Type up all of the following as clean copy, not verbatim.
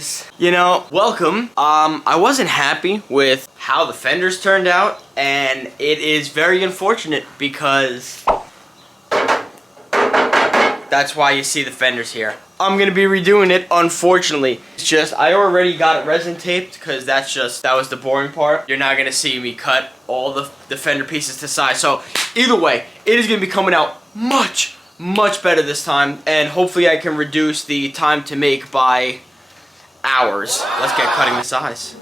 guys. You know, welcome. I wasn't happy with how the fenders turned out, and it is very unfortunate because that's why you see the fenders here. I'm gonna be redoing it, unfortunately. It's just, I already got it resin taped because that was the boring part. You're not gonna see me cut all the fender pieces to size. So either way, it is gonna be coming out much better this time, and hopefully I can reduce the time to make by hours. Let's get cutting the size.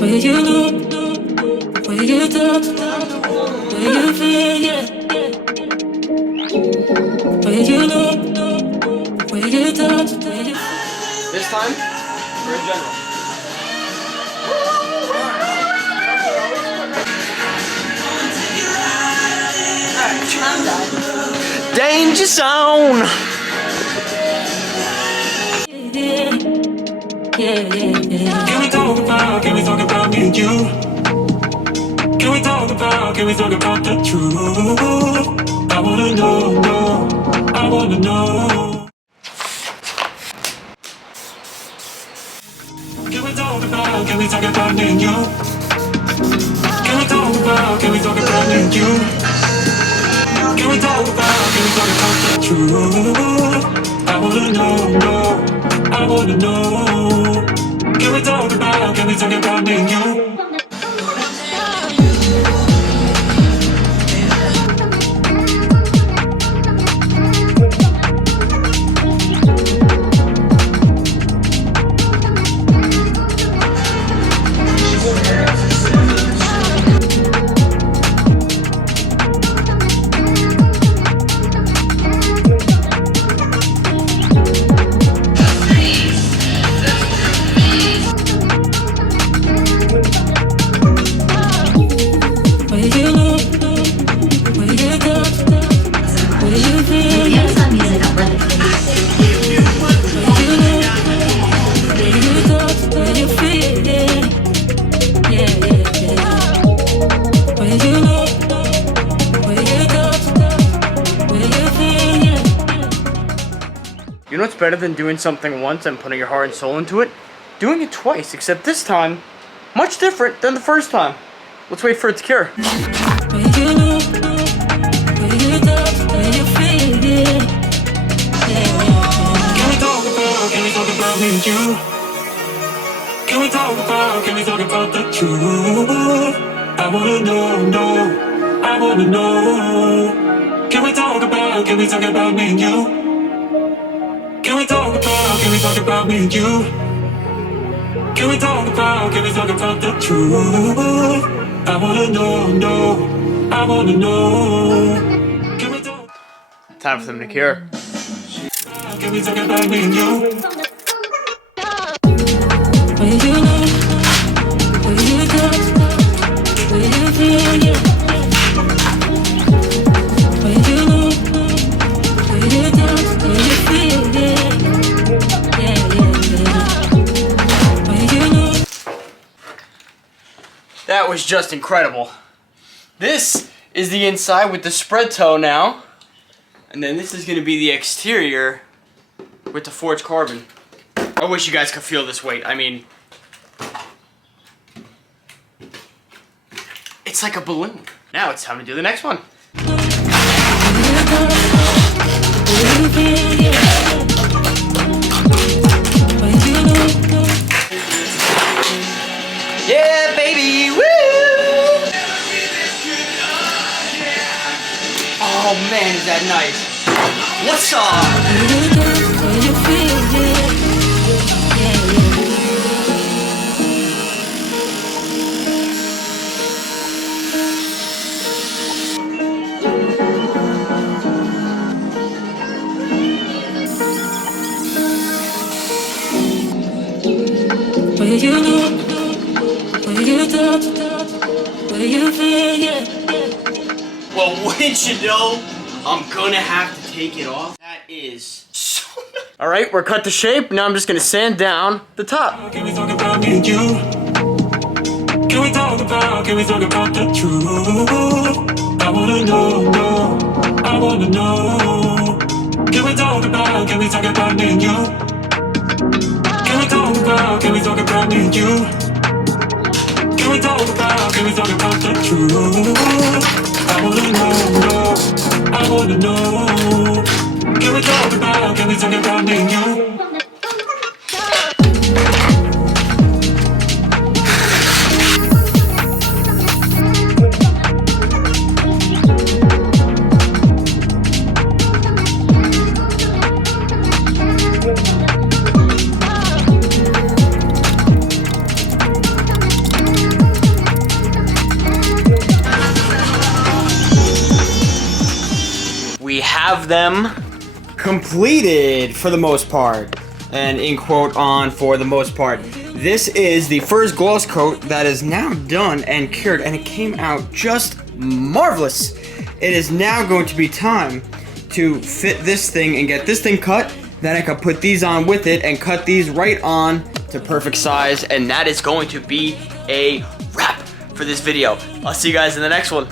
Where you look, where you talk, where you feel, yeah. Where you look, where you talk, where you feel. This time, for a general. Danger zone! Yeah. Can we talk about me and you? Can we talk about the truth? I wanna know, I wanna know. Can we talk about me and you? Can we talk about me and you? Can we talk about the truth? I wanna know, I wanna know. Can we talk about me and you? You know what's better than doing something once and putting your heart and soul into it? Doing it twice, except this time, much different than the first time. Let's wait for it to cure. Can we talk about the truth? I wanna know, I wanna know. Can we talk about me and you? Can we talk about me and you? Can we talk about the truth? I wanna know, I wanna know. Can we talk? Time for them to cure. Can we talk about me and you? Where you look, where you touch, where you feel, yeah. Where you look, where you touch, where you feel, yeah. Where you look. That was just incredible. This is the inside with the spread toe now. And then this is going to be the exterior with the forged carbon. I wish you guys could feel this weight. I mean, it's like a balloon. Now it's time to do the next one. Yeah, baby, woo! Oh man, is that nice? What's up? Where you look, where you touch, where you feel, yeah. Well, wouldn't you know, I'm gonna have to take it off. That is so All right, we're cut to shape. Now I'm just gonna sand down the top. Can we talk about me and you? Can we talk about the truth? I wanna know, I wanna know. Can we talk about me and you? Can we talk about me and you? Can we talk about the truth? I wanna know, I wanna know. Can we talk about me and you? We have them completed for the most part, and in quote on for the most part. This is the first gloss coat that is now done and cured, and it came out just marvelous. It is now going to be time to fit this thing and get this thing cut. Then I can put these on with it and cut these right on to perfect size, and that is going to be a wrap for this video. I'll see you guys in the next one.